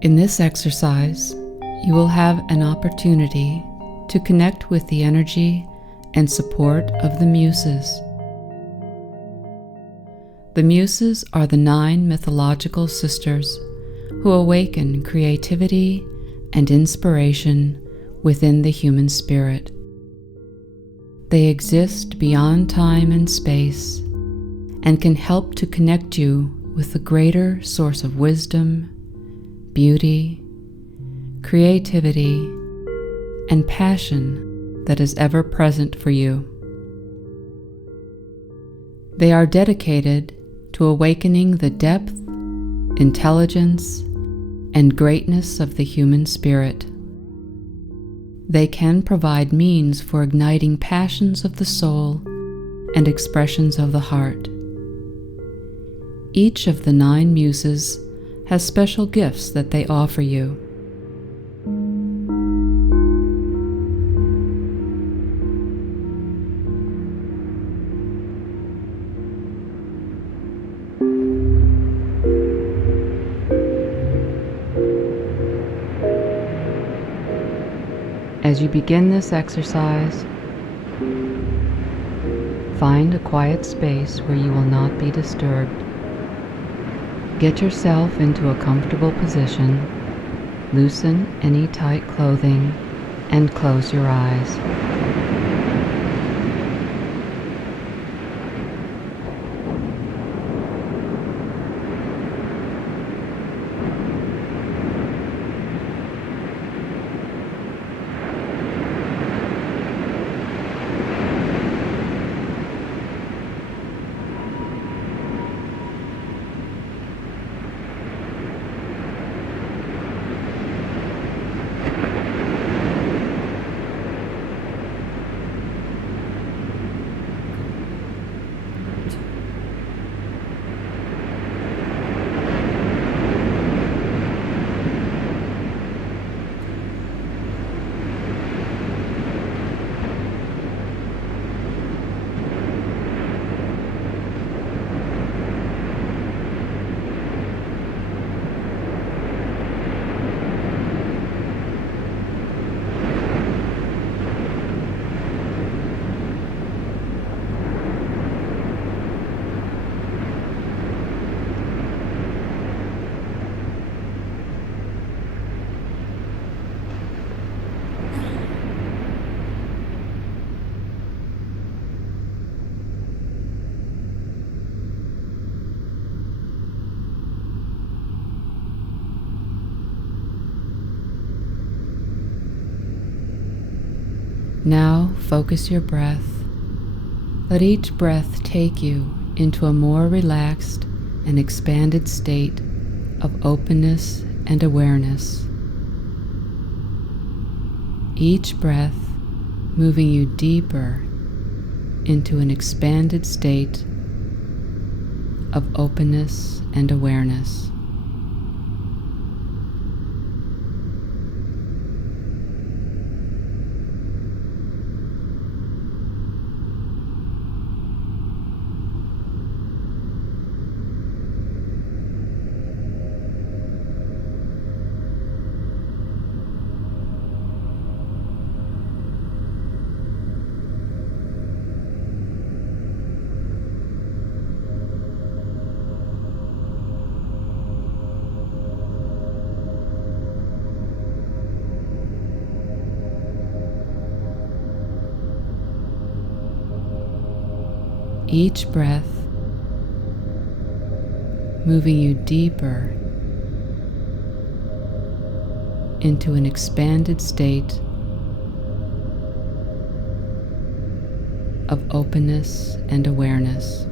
In this exercise, you will have an opportunity to connect with the energy and support of the Muses. The Muses are the 9 mythological sisters who awaken creativity and inspiration within the human spirit. They exist beyond time and space and can help to connect you with the greater source of wisdom, beauty, creativity, and passion that is ever present for you. They are dedicated to awakening the depth, intelligence, and greatness of the human spirit. They can provide means for igniting passions of the soul and expressions of the heart. Each of the 9 Muses has special gifts that they offer you. As you begin this exercise, find a quiet space where you will not be disturbed. Get yourself into a comfortable position, loosen any tight clothing, and close your eyes. Now focus your breath. Let each breath take you into a more relaxed and expanded state of openness and awareness. Each breath moving you deeper into an expanded state of openness and awareness. Each breath moving you deeper into an expanded state of openness and awareness.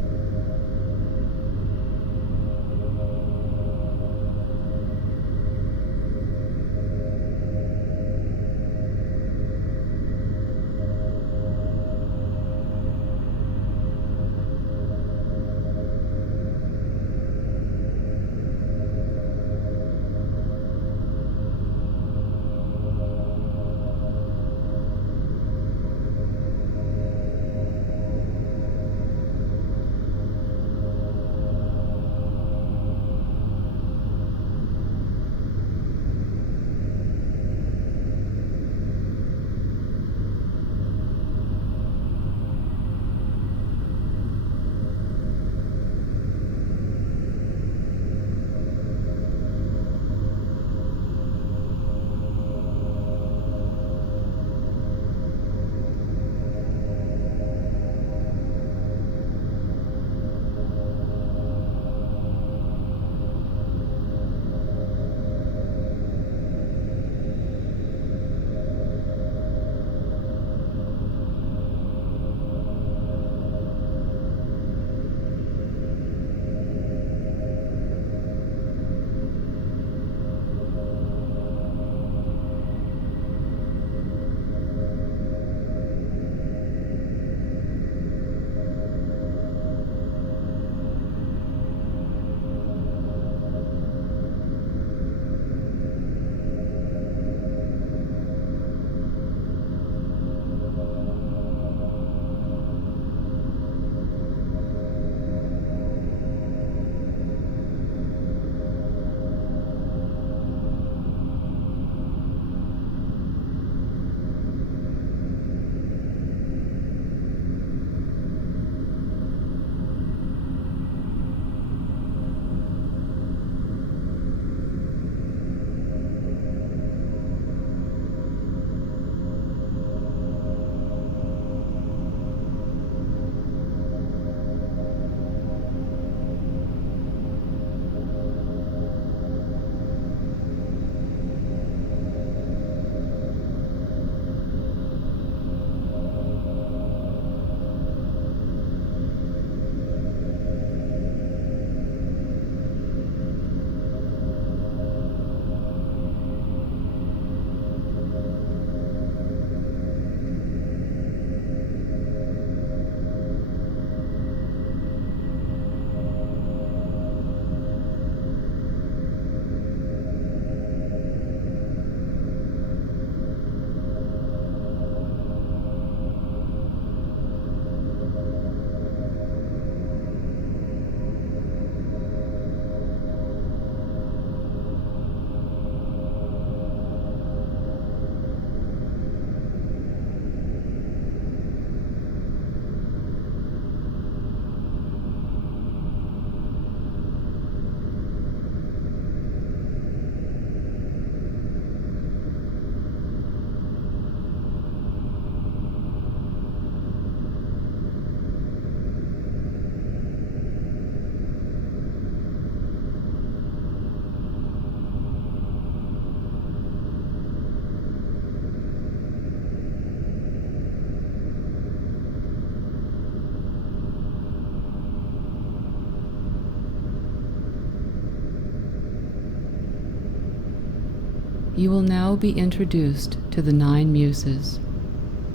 you will now be introduced to the 9 Muses,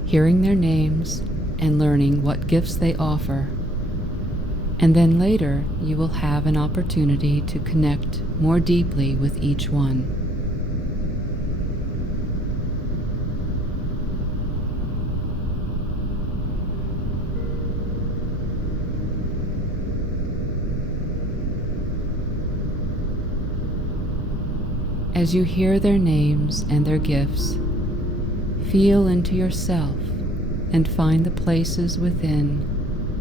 hearing their names and learning what gifts they offer. And then later, you will have an opportunity to connect more deeply with each one. As you hear their names and their gifts, feel into yourself and find the places within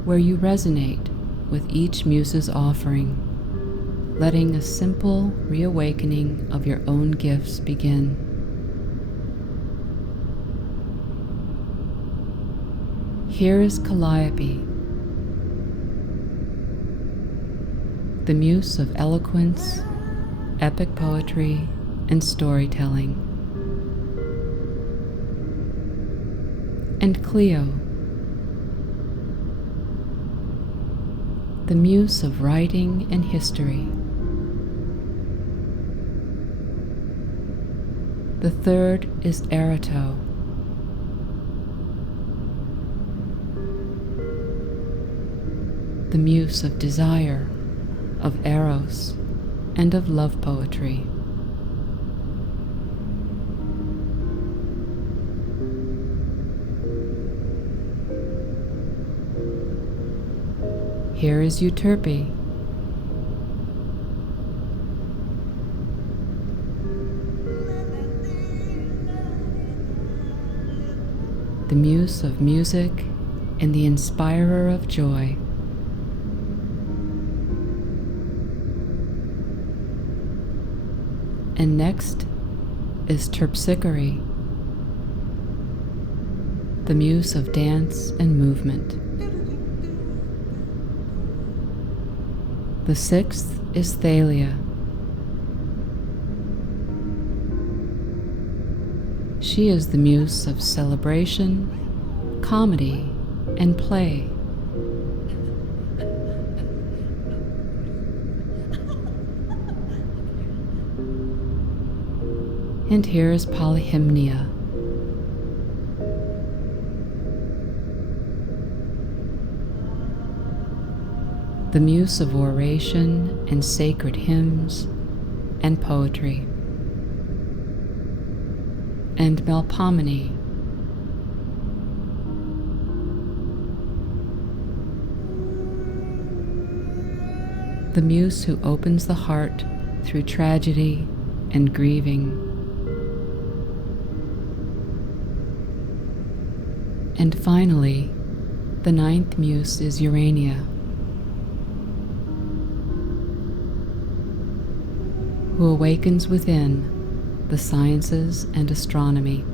where you resonate with each Muse's offering, letting a simple reawakening of your own gifts begin. Here is Calliope, the Muse of eloquence, epic poetry, and storytelling. And Cleo, the Muse of writing and history. The third is Erato, the Muse of desire, of eros, and of love poetry. Here is Euterpe, the Muse of music and the inspirer of joy. And next is Terpsichore, the Muse of dance and movement. The sixth is Thalia. She is the Muse of celebration, comedy, and play. And here is Polyhymnia, the Muse of oration and sacred hymns and poetry. And Melpomene, the Muse who opens the heart through tragedy and grieving. And finally, the 9th Muse is Urania, who awakens within the sciences and astronomy.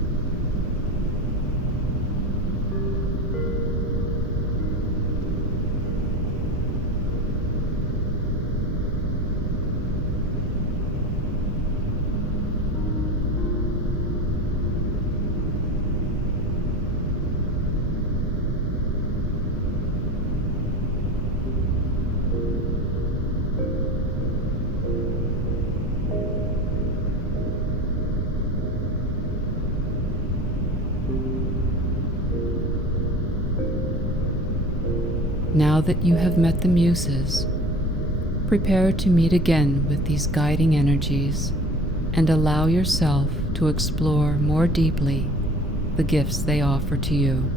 Now that you have met the Muses, prepare to meet again with these guiding energies and allow yourself to explore more deeply the gifts they offer to you.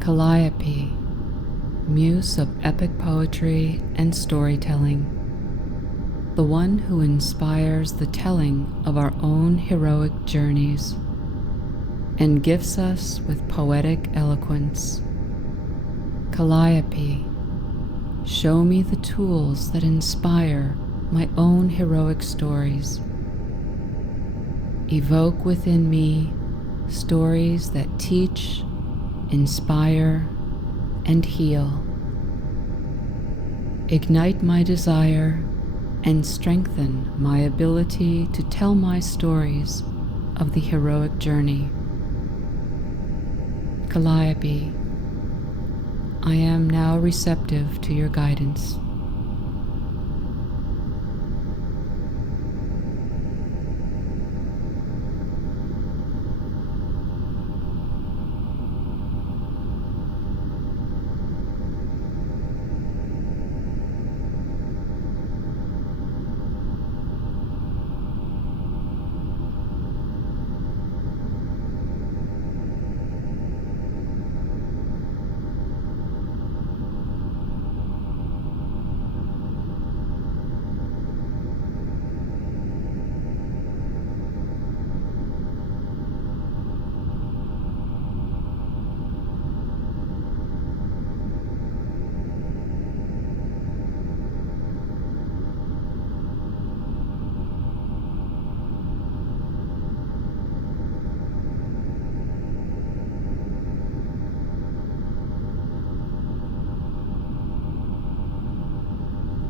Calliope, Muse of epic poetry and storytelling, the one who inspires the telling of our own heroic journeys and gifts us with poetic eloquence. Calliope, Show me the tools that inspire my own heroic stories. Evoke within me stories that teach, inspire, and heal. Ignite my desire and strengthen my ability to tell my stories of the heroic journey. Calliope, I am now receptive to your guidance.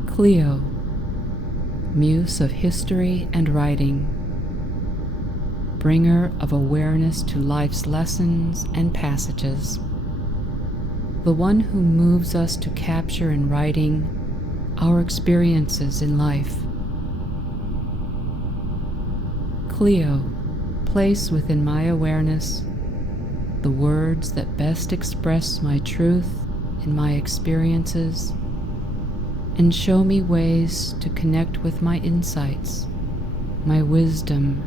Cleo, Muse of history and writing, bringer of awareness to life's lessons and passages, the one who moves us to capture in writing our experiences in life. Cleo, place within my awareness the words that best express my truth in my experiences, and show me ways to connect with my insights, my wisdom,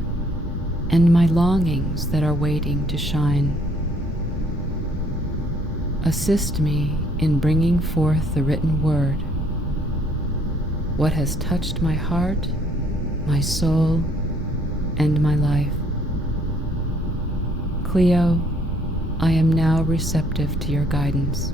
and my longings that are waiting to shine. Assist me in bringing forth the written word, what has touched my heart, my soul, and my life. Cleo, I am now receptive to your guidance.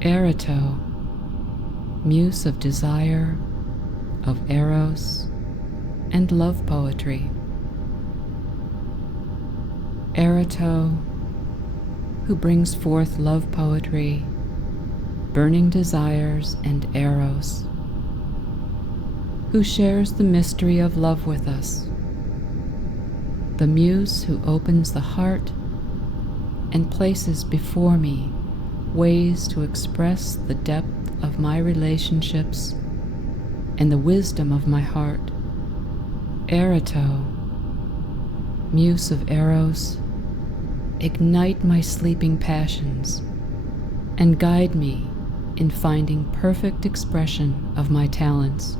Erato, Muse of desire, of eros, and love poetry. Erato, who brings forth love poetry, burning desires, and eros, who shares the mystery of love with us. The Muse who opens the heart and places before me ways to express the depth of my relationships and the wisdom of my heart. Erato, Muse of eros, ignite my sleeping passions and guide me in finding perfect expression of my talents.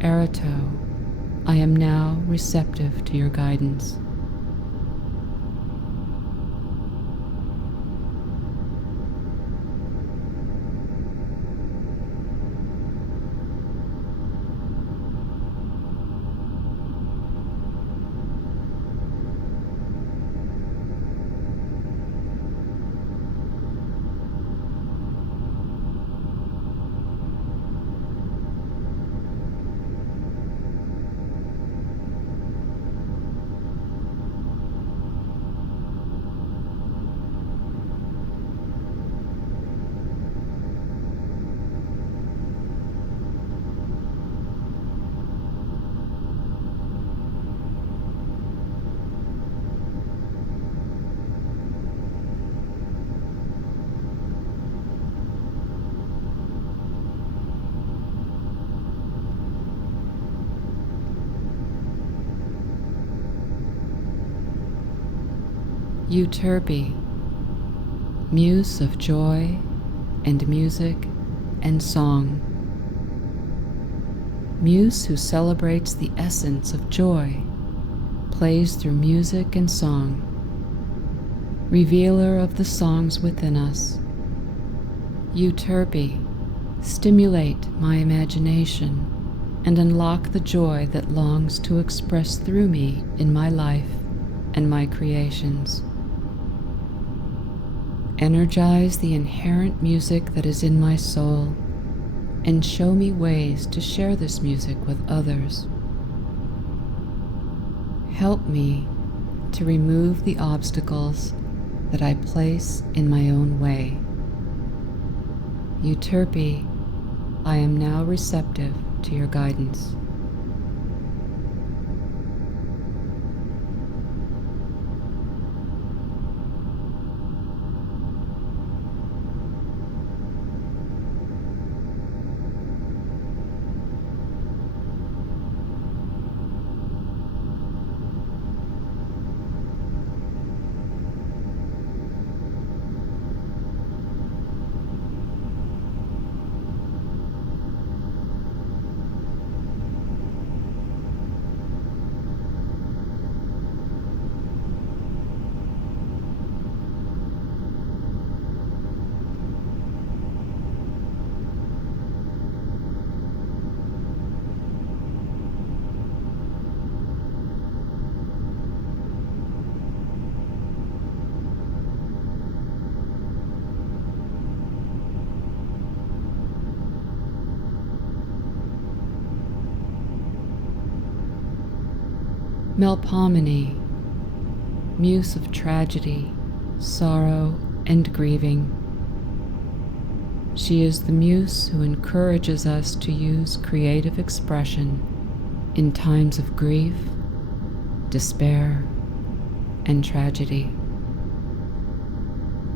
Erato, I am now receptive to your guidance. Euterpe, Muse of joy and music and song. Muse who celebrates the essence of joy, plays through music and song. Revealer of the songs within us. Euterpe, stimulate my imagination and unlock the joy that longs to express through me in my life and my creations. Energize the inherent music that is in my soul and show me ways to share this music with others. Help me to remove the obstacles that I place in my own way. Euterpe, I am now receptive to your guidance. Melpomene, Muse of tragedy, sorrow, and grieving. She is the muse who encourages us to use creative expression in times of grief, despair, and tragedy.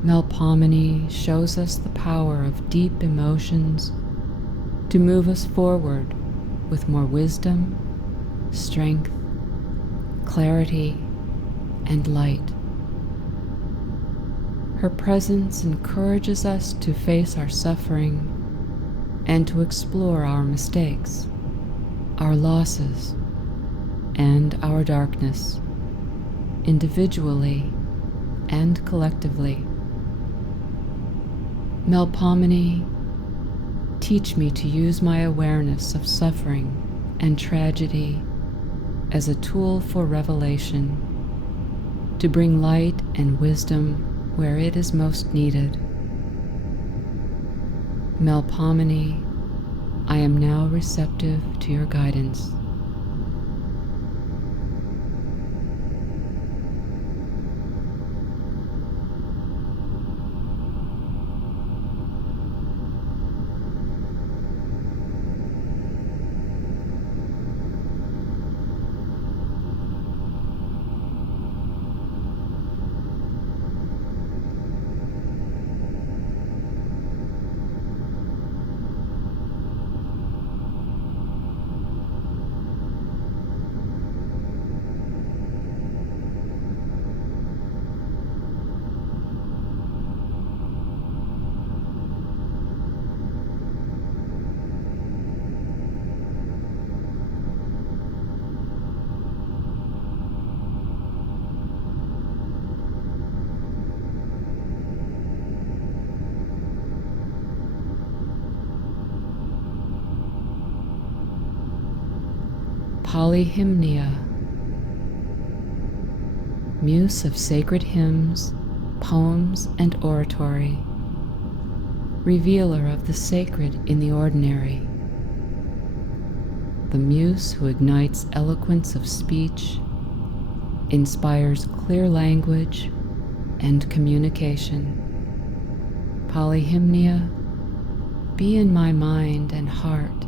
Melpomene shows us the power of deep emotions to move us forward with more wisdom, strength, clarity, and light. Her presence encourages us to face our suffering and to explore our mistakes, our losses, and our darkness, individually and collectively. Melpomene, teach me to use my awareness of suffering and tragedy as a tool for revelation, to bring light and wisdom where it is most needed. Melpomene, I am now receptive to your guidance. Polyhymnia, Muse of sacred hymns, poems, and oratory, revealer of the sacred in the ordinary, the muse who ignites eloquence of speech, inspires clear language and communication. Polyhymnia, be in my mind and heart,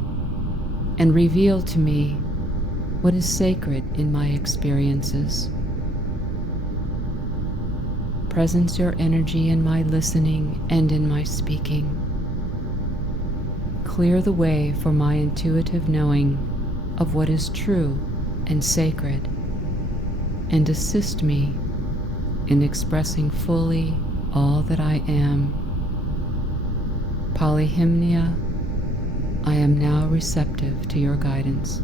and reveal to me what is sacred in my experiences. Presence your energy in my listening and in my speaking. Clear the way for my intuitive knowing of what is true and sacred, and assist me in expressing fully all that I am. Polyhymnia, I am now receptive to your guidance.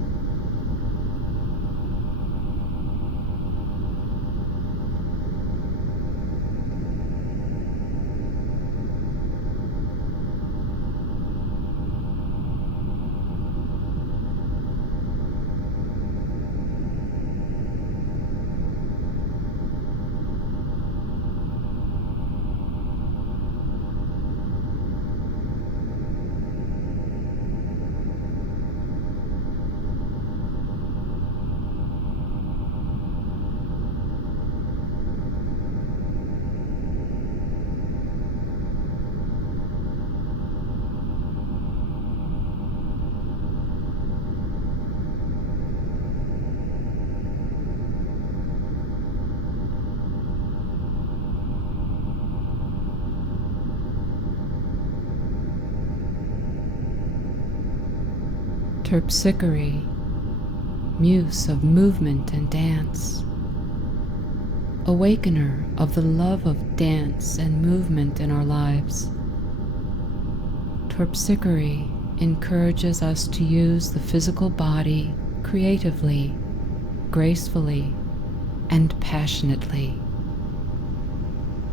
Terpsichore, muse of movement and dance, awakener of the love of dance and movement in our lives. Terpsichore encourages us to use the physical body creatively, gracefully, and passionately.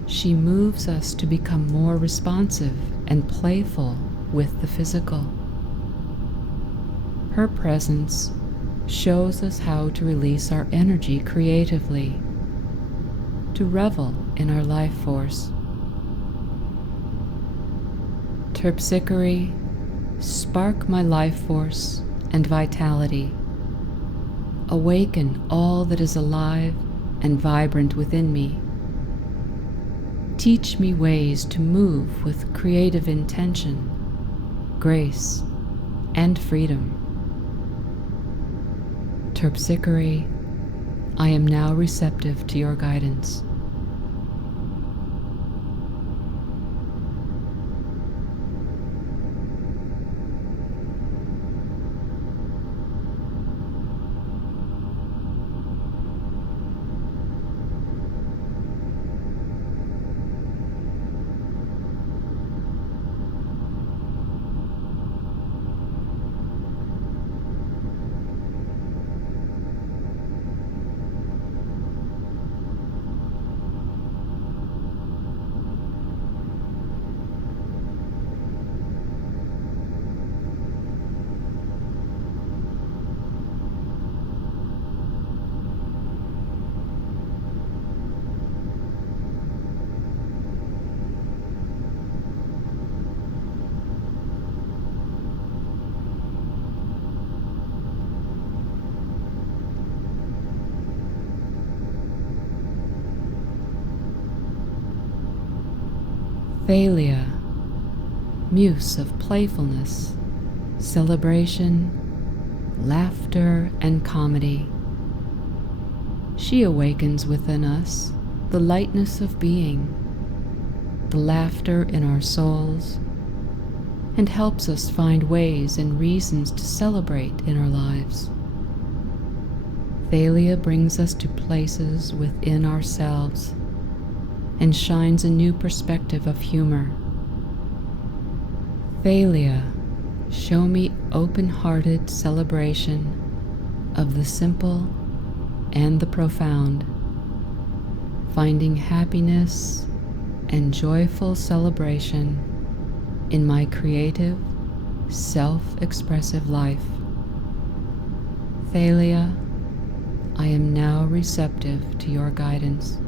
She moves us to become more responsive and playful with the physical. Her presence shows us how to release our energy creatively, to revel in our life force. Terpsichore, spark my life force and vitality. Awaken all that is alive and vibrant within me. Teach me ways to move with creative intention, grace, and freedom. Terpsichore, I am now receptive to your guidance. Thalia, muse of playfulness, celebration, laughter, and comedy. She awakens within us the lightness of being, the laughter in our souls, and helps us find ways and reasons to celebrate in our lives. Thalia brings us to places within ourselves and shines a new perspective of humor. Thalia, show me open-hearted celebration of the simple and the profound, finding happiness and joyful celebration in my creative, self-expressive life. Thalia, I am now receptive to your guidance.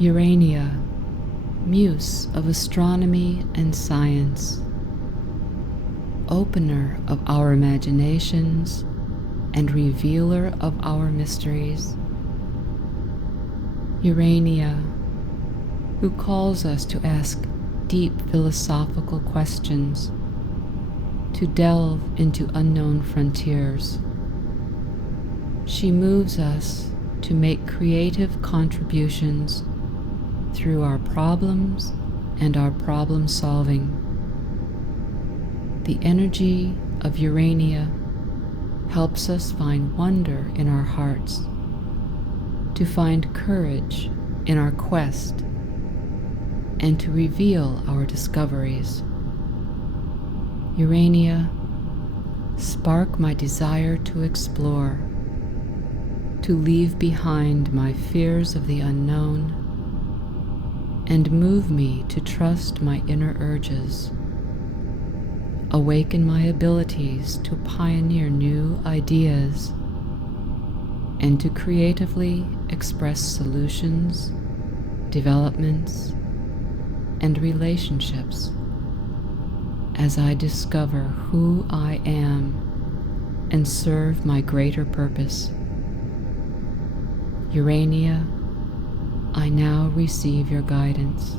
Urania, muse of astronomy and science, opener of our imaginations and revealer of our mysteries. Urania, who calls us to ask deep philosophical questions, to delve into unknown frontiers. She moves us to make creative contributions through our problems and our problem solving. The energy of Urania helps us find wonder in our hearts, to find courage in our quest, and to reveal our discoveries. Urania, spark my desire to explore, to leave behind my fears of the unknown, and move me to trust my inner urges. Awaken my abilities to pioneer new ideas and to creatively express solutions, developments, and relationships as I discover who I am and serve my greater purpose. Urania, I now receive your guidance.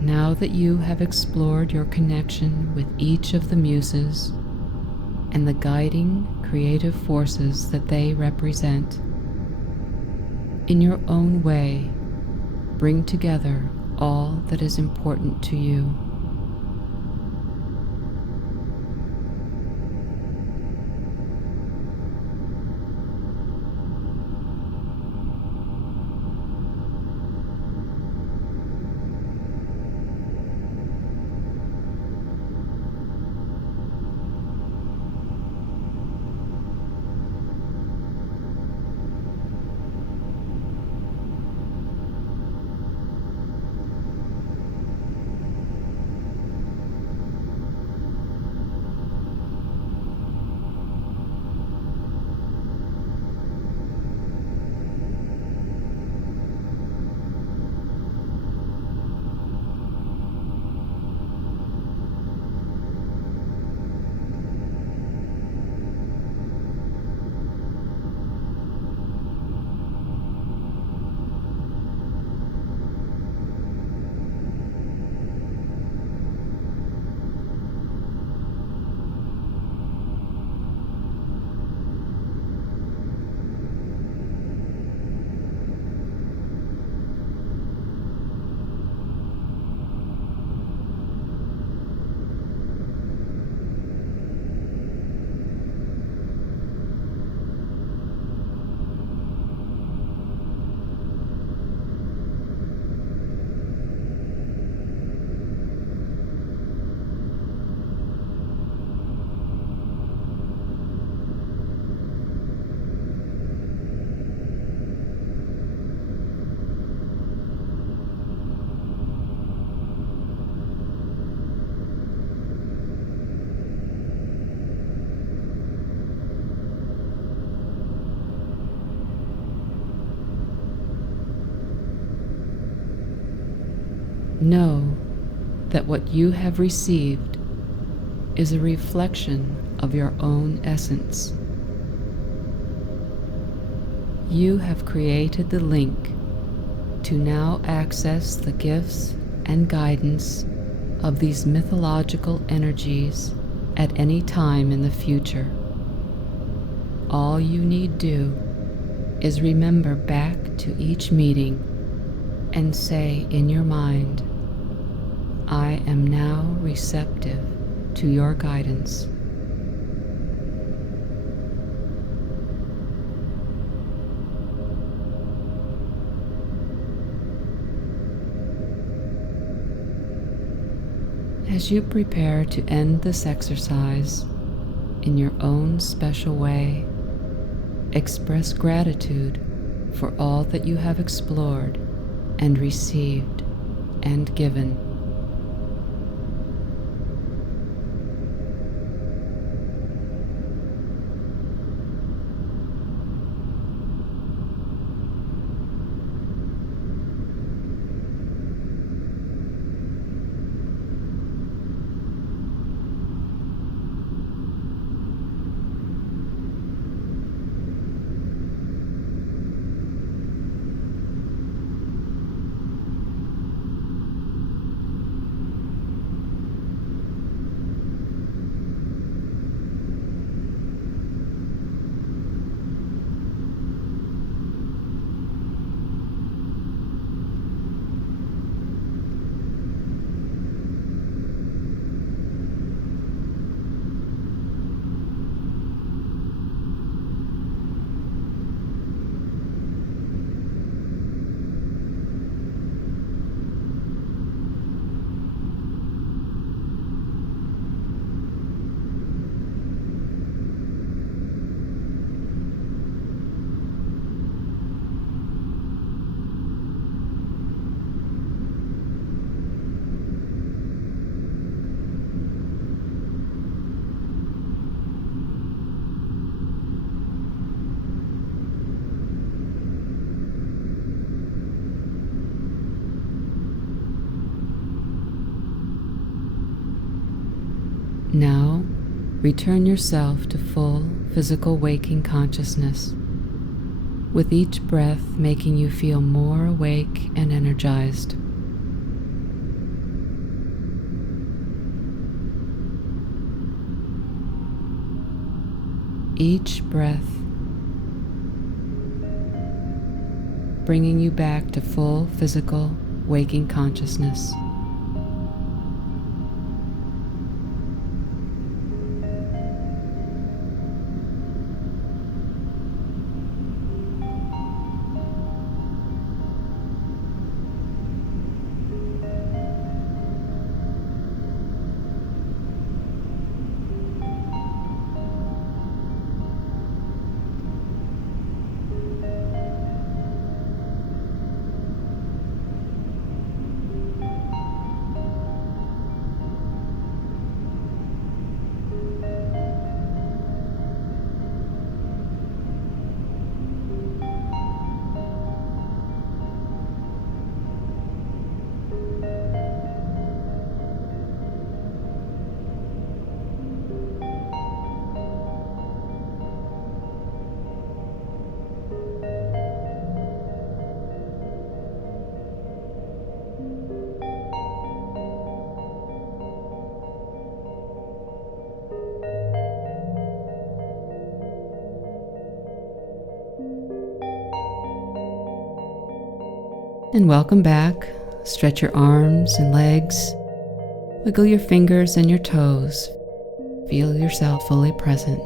Now that you have explored your connection with each of the Muses and the guiding creative forces that they represent, in your own way, bring together all that is important to you. Know that what you have received is a reflection of your own essence. You have created the link to now access the gifts and guidance of these mythological energies at any time in the future. All you need do is remember back to each meeting and say in your mind, I am now receptive to your guidance. As you prepare to end this exercise in your own special way, express gratitude for all that you have explored and received and given. Now, return yourself to full physical waking consciousness, with each breath making you feel more awake and energized. Each breath bringing you back to full physical waking consciousness. And welcome back. Stretch your arms and legs. Wiggle your fingers and your toes. Feel yourself fully present.